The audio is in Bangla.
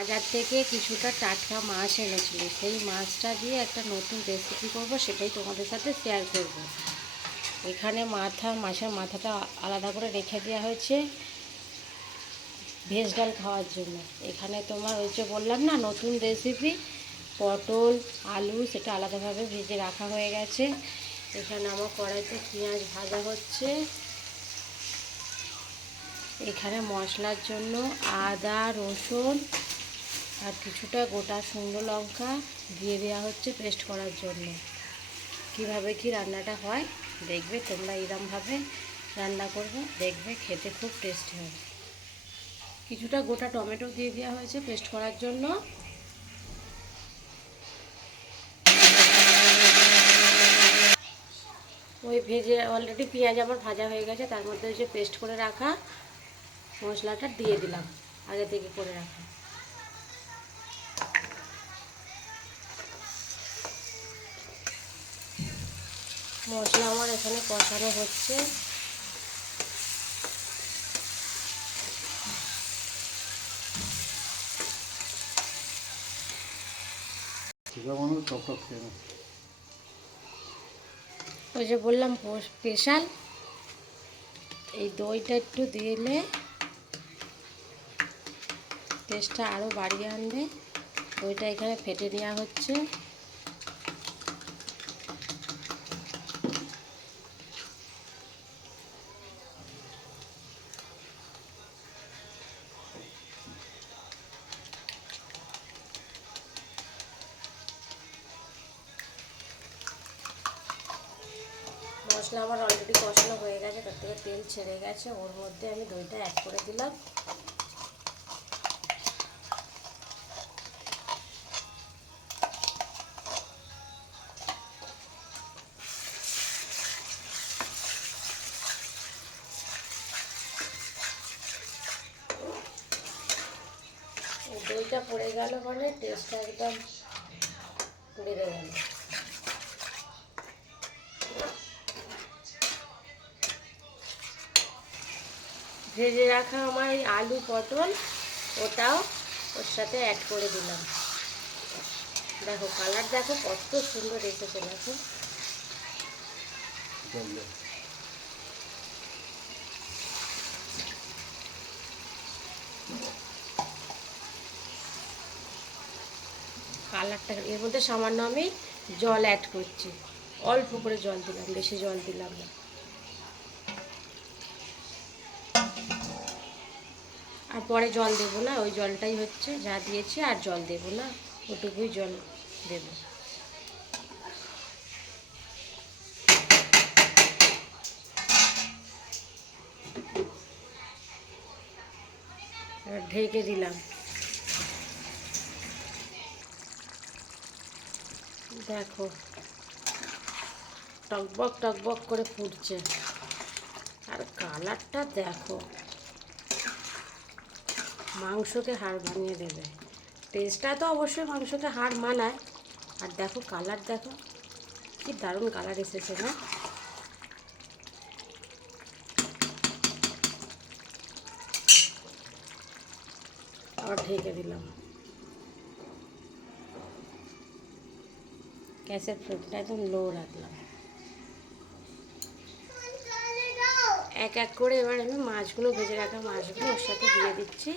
বাজার থেকে কিছুটা টাটকা মাছ এনেছিল, সেই মাছটা দিয়ে একটা নতুন রেসিপি করব, সেটাই তোমাদের সাথে শেয়ার করব। এখানে মাছের মাথাটা আলাদা করে রেখে দেওয়া হয়েছে ভেজ ডাল খাওয়ার জন্য। এখানে তোমার ওই যে বললাম না নতুন রেসিপি, পটল আলু সেটা আলাদাভাবে ভেজে রাখা হয়ে গেছে। এখানে আমার কড়াইতে পেঁয়াজ ভাজা হচ্ছে। এখানে মশলার জন্য আদা রসুন আর কিছুটা গোটা শুকনো লঙ্কা দিয়ে দেওয়া হচ্ছে পেস্ট করার জন্য। কিভাবে কি রান্নাটা হয় দেখবে, তোমরা এরমভাবে রান্না করবে, দেখবে খেতে খুব টেস্টি হবে। কিছুটা গোটা টমেটো দিয়ে দেওয়া হয়েছে পেস্ট করার জন্য। ওই ভেজে অলরেডি পেঁয়াজ আমার ভাজা হয়ে গেছে, তার মধ্যে ওই যে পেস্ট করে রাখা মশলাটা দিয়ে দিলাম, আগে থেকে করে রাখা। মশলা আমার এখানে কষানো হচ্ছে। ওই যে বললাম স্পেশাল, এই দইটা একটু দিলে টেস্টটা আরও বাড়িয়ে আনবে। দইটা এখানে ফেটে নেওয়া হচ্ছে। মশলা আমার অলরেডি কষানো হয়ে গেছে, তার থেকে তেল ছেড়ে গেছে। ওর মধ্যে আমি দইটা অ্যাড করে দিলাম। দইটা পড়ে গেল মানে টেস্টটা একদম বেড়ে গেল। ভেজে রাখা আমার আলু পটল ওটাও ওর সাথে অ্যাড করে দিলাম। দেখো কালার দেখো কত সুন্দর এসেছে, দেখো। কালারটা এর মধ্যে সামান্য আমি জল অ্যাড করছি, অল্প করে জল দিলাম, বেশি জল দিলাম না। আর পরে জল দেবো না, ওই জলটাই হচ্ছে যা দিয়েছি, আর জল দেবো না, ওটুকুই জল দেব। এবার ঢেকে দিলাম। দেখো টকবক টকবক করে ফুটছে, আর কালারটা দেখো, মাংসকে হাড় বানিয়ে দেবে। টেস্টটা তো অবশ্যই মাংসকে হাড় মানায়। আর দেখো কালার দেখো, কি দারুণ কালার এসেছে না। আবার ঢেকে দিলাম। গ্যাসের ফ্লেমটা একদম লো রাখলাম। এক এক করে এবার আমি মাছগুলো, ভেজে রাখা মাছগুলো ওর সাথে দিয়ে দিচ্ছি।